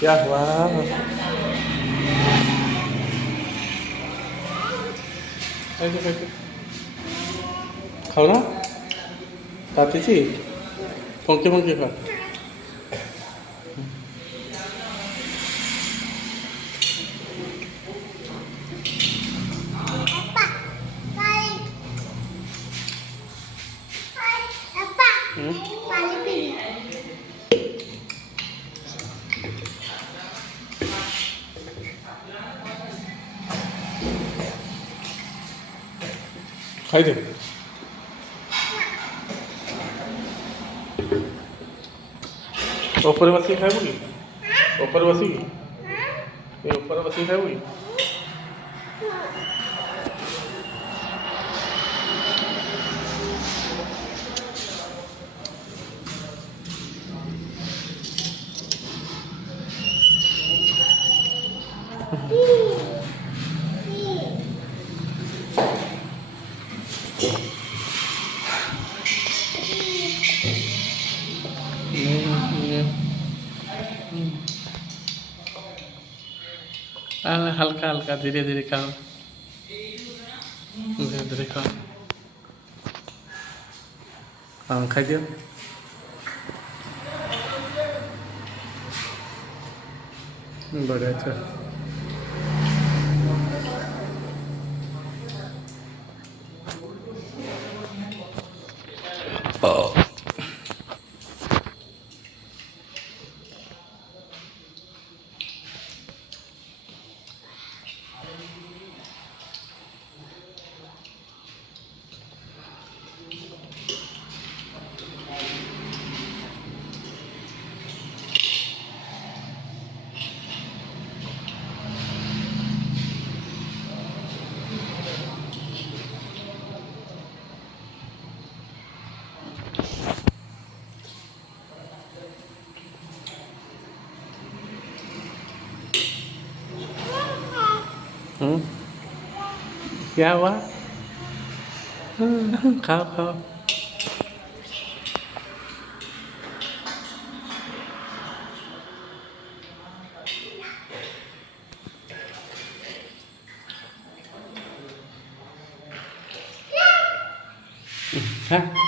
क्या हुआ? ऐसे कैसे खाओ ना, खाती थी पंखे पंखे खा। खाई दे। ऊपर बसी खाइबू कि? ऊपर बसी कि? ये ऊपर बसी खाइबू कि? हल्का हल्का धीरे धीरे खाओ, धीरे धीरे खाओ। हाँ खाई दियो। बढ़िया अच्छा। क्या हुआ? खाओ खाओ। हाँ